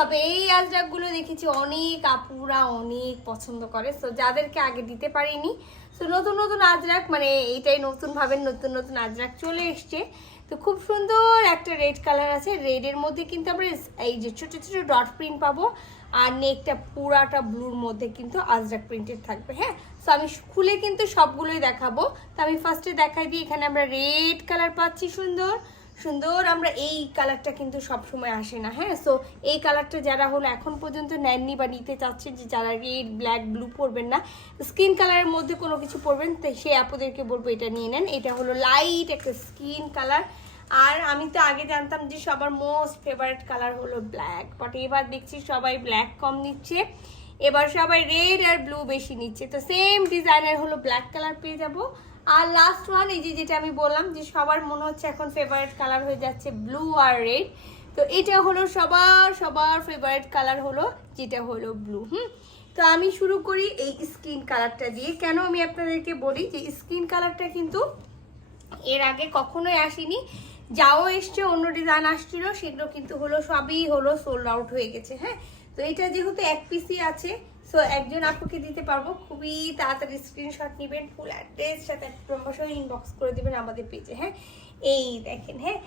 তবে এই আজরাকগুলো দেখেছি অনেক আপুরা অনেক পছন্দ করে, সো যাদেরকে আগে দিতে পারিনি, সো নতুন নতুন আজরাক, মানে এইটাই নতুন ভাবে নতুন নতুন আজরাক চলে এসছে। তো খুব সুন্দর একটা রেড কালার আছে, রেডের মধ্যে কিন্তু আমরা এই যে ছোট ছোট ডট প্রিন্ট পাবো, আর নেকটা পুরাটা ব্লুর মধ্যে কিন্তু আজরাক প্রিন্টেড থাকবে। হ্যাঁ, সো আমি খুলে কিন্তু সবগুলোই দেখাবো। তো আমি ফার্স্টে দেখাই দিই, এখানে আমরা রেড কালার পাচ্ছি, সুন্দর সুন্দর। আমরা এই কালারটা কিন্তু সব সময় আসে না। হ্যাঁ, সো এই কালারটা যারা হলো এখন পর্যন্ত নেননি বা নিতে চাচ্ছেন, যে যারা রেড ব্ল্যাক ব্লু পরবেন না, স্কিন কালারের মধ্যে কোনো কিছু পরবেন, তাই সেই আপুদেরকে বলবো এটা নিয়ে নেন। এটা হলো লাইট একটা স্কিন কালার। আর আমি তো আগে জানতাম যে সবার মোস্ট ফেভারিট কালার হলো ব্ল্যাক, বাট এবার দেখছি সবাই ব্ল্যাক কম নিচ্ছে, এবার সবাই রেড আর ব্লু বেশি নিচ্ছে। তো সেম ডিজাইনের হলো ব্ল্যাক কালার পেয়ে যাবো। আর লাস্ট ওয়ান, এই যে যেটা আমি বললাম যে সবার মনে হচ্ছে এখন ফেভারিট কালার হয়ে যাচ্ছে ব্লু আর রেড, তো এটা হলো সবার সবার ফেভারিট কালার হলো, যেটা হলো ব্লু। তো আমি শুরু করি এই স্কিন কালারটা দিয়ে। কেন আমি আপনাদেরকে বলি যে স্কিন কালারটা কিন্তু এর আগে কখনোই আসেনি, যাও এসছে অন্য ডিজাইন আসছিল, সেগুলো কিন্তু হলো সবই হলো সোল্ড আউট হয়ে গেছে। হ্যাঁ, তো এটা যেহেতু এক পিসি আছে, সো একজন আপুকে দিতে পারবো, খুবই তাড়াতাড়ি স্ক্রিনশট নেবেন, ফুল অ্যাড্রেস সাথে প্রমোশন ইনবক্স করে দেবেন আমাদের পেজে। হ্যাঁ, এই দেখেন, হ্যাঁ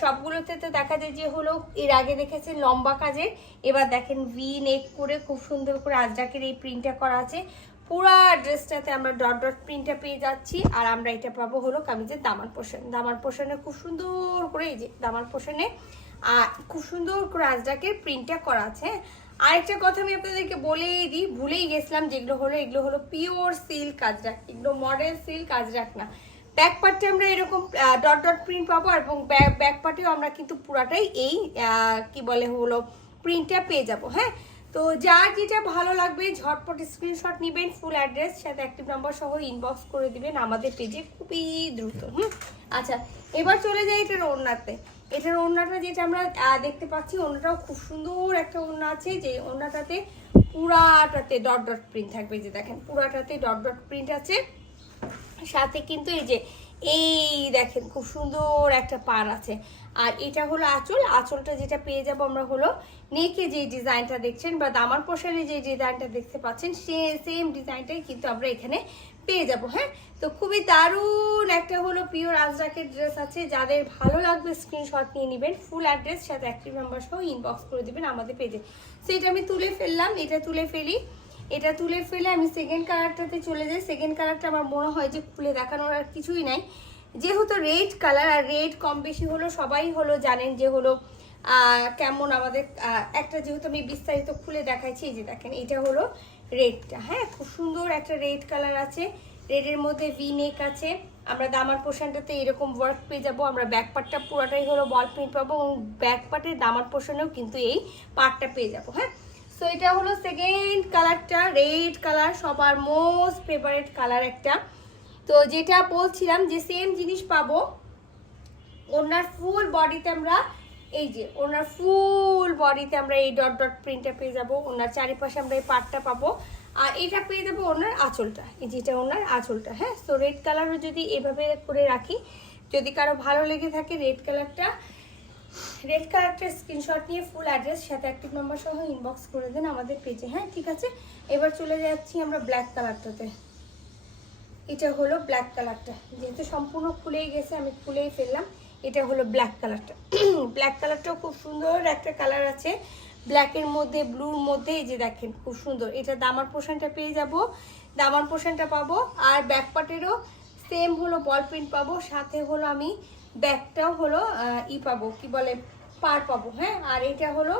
সবগুলোতে তো দেখা যায় যে হলো এর আগে দেখেছেন লম্বা কাজের, এবার দেখেন ভি নেক করে খুব সুন্দর করে আজরাকের এই প্রিন্টটা করা আছে। পুরা ড্রেসটাতে আমরা ডট ডট প্রিন্টটা পেয়ে যাচ্ছি। আর আমরা এটা পাবো হলো কামিজের দামান পোর্শন, দামান পোর্শনে খুব সুন্দর করে, এই যে দামান পোর্শনে খুব সুন্দর করে আজরাকের প্রিন্টটা করা আছে। আরেকটা কথা আমি আপনাদেরকে বলেই দিই, ভুলেই গেছিলাম, যেগুলো হলো এগুলো হলো পিওর সিল্ক আজরাক, এগুলো মডেল সিল্ক আজরাক না। ব্যাক পার্টে আমরা এরকম ডট ডট প্রিন্ট পাবো, এবং ব্যাক পার্টেও আমরা কিন্তু পুরাটাই এই কি বলে হলো প্রিন্টটা পেয়ে যাবো। হ্যাঁ, তো যার যেটা ভালো লাগবে ঝটপট স্ক্রিনশট নেবেন, ফুল অ্যাড্রেস সাথে অ্যাক্টিভ নাম্বার সহ ইনবক্স করে দিবেন আমাদের পেজে খুবই দ্রুত। আচ্ছা, এবার চলে যাই এটার ওড়নাতে। এটার ওড়নাটা যেটা আমরা দেখতে পাচ্ছি, ওড়নাটাও খুব সুন্দর একটা ওড়না আছে, যে ওড়নাটাতে পুরাটাতে ডট ডট প্রিন্ট থাকবে। যে দেখেন পুরাটাতে ডট ডট প্রিন্ট আছে, সাথে কিন্তু এই যে এই দেখেন খুব সুন্দর একটা পার আছে। আর এটা হলো আঁচল, আঁচলটা যেটা পেয়ে যাবো আমরা হলো নেকে যে ডিজাইনটা দেখছেন বা দামার পোশারে যে ডিজাইনটা দেখতে পাচ্ছেন, সেম ডিজাইনটাই কিন্তু আমরা এখানে পেয়ে যাব। হ্যাঁ, তো খুবই দারুণ একটা হলো পিওর আজরাকের ড্রেস আছে, যাদের ভালো লাগবে স্ক্রিনশট নিয়ে নেবেন, ফুল অ্যাড্রেস সাথে অ্যাক্টিভ নাম্বার সহ ইনবক্স করে দেবেন আমাদের পেজে। সো এটা আমি তুলে ফেললাম, এটা তুলে ফেলি, এটা তুলে ফেলে আমি সেকেন্ড কালারটাতে চলে যাই। সেকেন্ড কালারটা আমার মনে হয় যে খুলে দেখানোর আর কিছুই নাই, যেহেতু রেড কালার, আর রেড কম বেশি হলো সবাই হলো জানেন যে হলো কেমন আমাদের একটা, যেহেতু আমি বিস্তারিত খুলে দেখাইছি, এই যে দেখেন এটা হলো রেডটা। হ্যাঁ, খুব সুন্দর একটা রেড কালার আছে, রেডের মধ্যে ভি নেক আছে। আমরা দামার পোর্শনটাতে এরকম ওয়ার্ক পেয়ে যাবো, আমরা ব্যাক পার্টটা পুরোটাই হলো বল প্রিন্ট পাবো, এবং ব্যাক পার্টের দামার পোর্শনেও কিন্তু এই পার্টটা পেয়ে যাবো। হ্যাঁ, সো এটা হলো সেকেন্ড কালারটা, রেড কালার, সবার মোস্ট ফেভারিট কালার একটা। তো যেটা বলছিলাম যে সেম জিনিস পাবো ওনার ফুল বডিতে, আমরা এই যে ওনার ফুল বডিতে আমরা এই ডট ডট প্রিন্টটা পেয়ে যাবো, ওনার চারিপাশে আমরা এই পার্টটা পাবো, আর এটা পেয়ে যাবো ওনার আঁচলটা, এই যেটা ওনার আঁচলটা। হ্যাঁ, সো রেড কালারও যদি এভাবে করে রাখি, যদি কারো ভালো লেগে থাকে রেড কালারটা স্ক্রিনশট নিয়ে ফুল অ্যাড্রেস সাথে অ্যাক্টিভ নাম্বার সহ ইনবক্স করে দেন আমাদের পেজে। হ্যাঁ, ঠিক আছে, এবার চলে যাচ্ছি আমরা ব্ল্যাক কালারটাতে। এটা হলো ব্ল্যাক কালারটা, যেহেতু সম্পূর্ণ খুলেই গেছে আমি খুলেই ফেললাম। এটা হলো ব্ল্যাক কালারটা, ব্ল্যাক কালারটাও খুব সুন্দর একটা কালার আছে, ব্ল্যাকের মধ্যে ব্লুর মধ্যে, এই যে দেখেন খুব সুন্দর। এটা দামার পোর্শনটা পেয়ে যাব, দামার পোর্শনটা পাবো, আর ব্যাক পার্টেরও সেম হলো বল প্রিন্ট পাবো, সাথে হলো আমি ব্যাকটাও হলো পাবো, কি বলে পার পাবো। হ্যাঁ, আর এটা হলো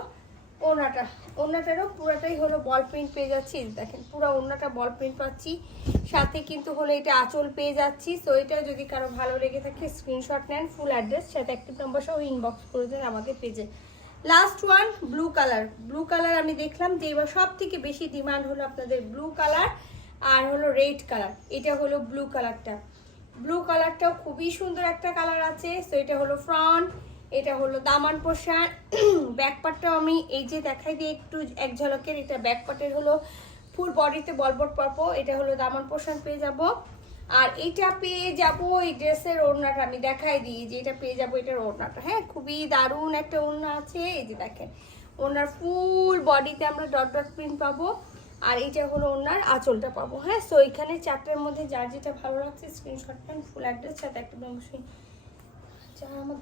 ওড়নাটা, ওড়নাটারও পুরোটাই হলো বল প্রিন্ট পেয়ে যাচ্ছি, দেখেন পুরো ওড়নাটা বল প্রিন্ট পাচ্ছি, সাথে কিন্তু হলো এটা আঁচল পেয়ে যাচ্ছি। সো এটা যদি কারো ভালো লেগে থাকে স্ক্রিনশট নেন, ফুল অ্যাড্রেস সাথে অ্যাক্টিভ নাম্বার সহ ইনবক্স করে দেন আমাদের পেজে। Last one blue colour, blue colour আমি দেখলাম যে এবার সব থেকে বেশি ডিমান্ড হলো আপনাদের ব্লু কালার আর হলো রেড কালার। এটা হলো ব্লু কালারটা, ব্লু কালারটাও খুবই সুন্দর একটা কালার আছে। সো এটা হলো ফ্রন্ট, এটা হলো দামান পোশাক, ব্যাক পার্টটাও আমি এই যে দেখাই দিই একটু এক ঝলকের, এটা ব্যাক পার্টের হলো ফুল বডিতে বলবট পাবো, এটা হলো দামান পোশাক পেয়ে যাব। আর এটা পেয়ে যাব এই ড্রেসের ওড়নাটা, আমি দেখাই দিই যে এটা পেয়ে যাবো এটার ওড়নাটা। হ্যাঁ, খুবই দারুণ একটা ওড়না আছে, এই যে দেখেন ওনার ফুল বডিতে আমরা ডট ডট প্রিন্ট পাবো, আর এটা হলো ওনার আঁচলটা পাবো। হ্যাঁ, সো এখানে 4টার মধ্যে যার যেটা ভালো লাগছে স্ক্রিনশট নেন, ফুল অ্যাড্রেস সাথে একটা অবশ্যই। যা আমার